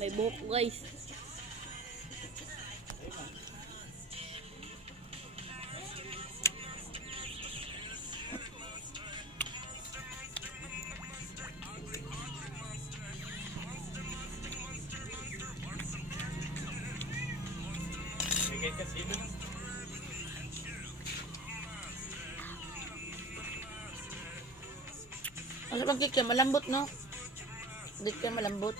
May buhok guys. Ang sarap ng cake, malambot no? Cake ka malambot.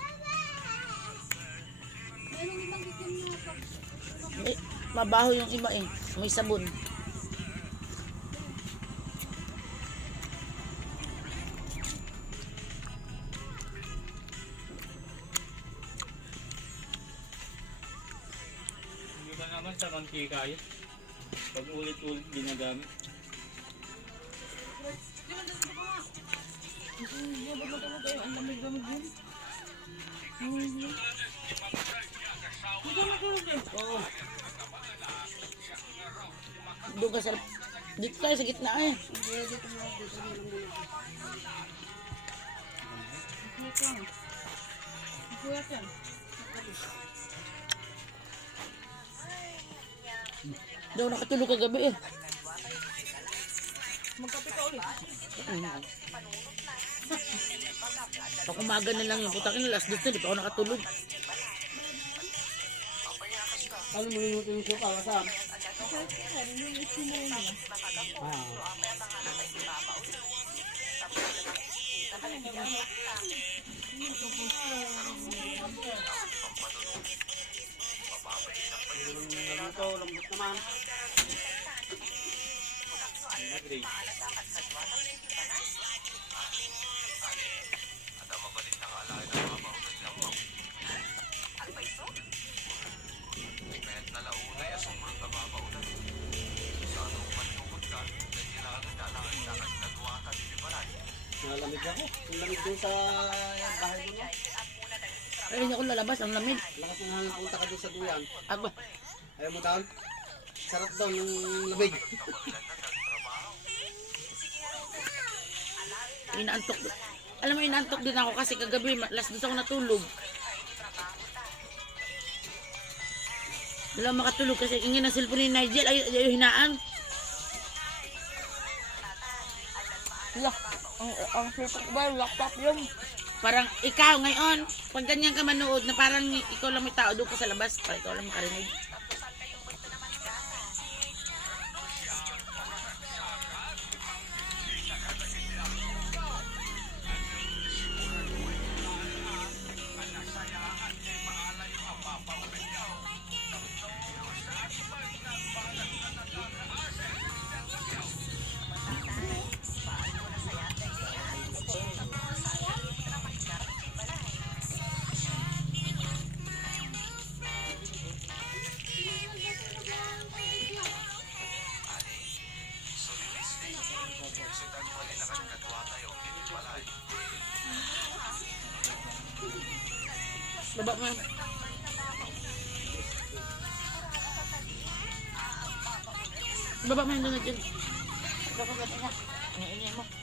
Mabaho yung iba eh. May sabon. Hindi ba naman sa mantika yun? Pag ulit-ulit ginagamit. Doon ka sa... Dito tayo sa gitna eh. Daw nakatulog kagabi eh. Magkape ka ulit. Pag umaga na lang yung putakin na last dito, di pa ako nakatulog. Ano mo yung suka, kasam? Lambot naman. Malamig ako. Ang lamig doon sa bahay mo. Ay, hindi ako lalabas, ang lamig. Lakas ng hangin, punta ka doon sa duyan. Agba. Ayaw mo down? Sarap daw yung lamig. Inaantok. Alam mo, inaantok din ako kasi kagabi, last dito ako natulog. Wala makatulog kasi ingin ang cellphone ni Nigel, ayaw hinaan. Ang cellphone ba, laptop yun. Parang ikaw ngayon, pag ganyan ka manood na parang ikaw lang may tao doon ka sa labas, para ikaw lang makarinig. Baba mo. Baba mo yung doon dyan. Baba mo. Ang ingay mo.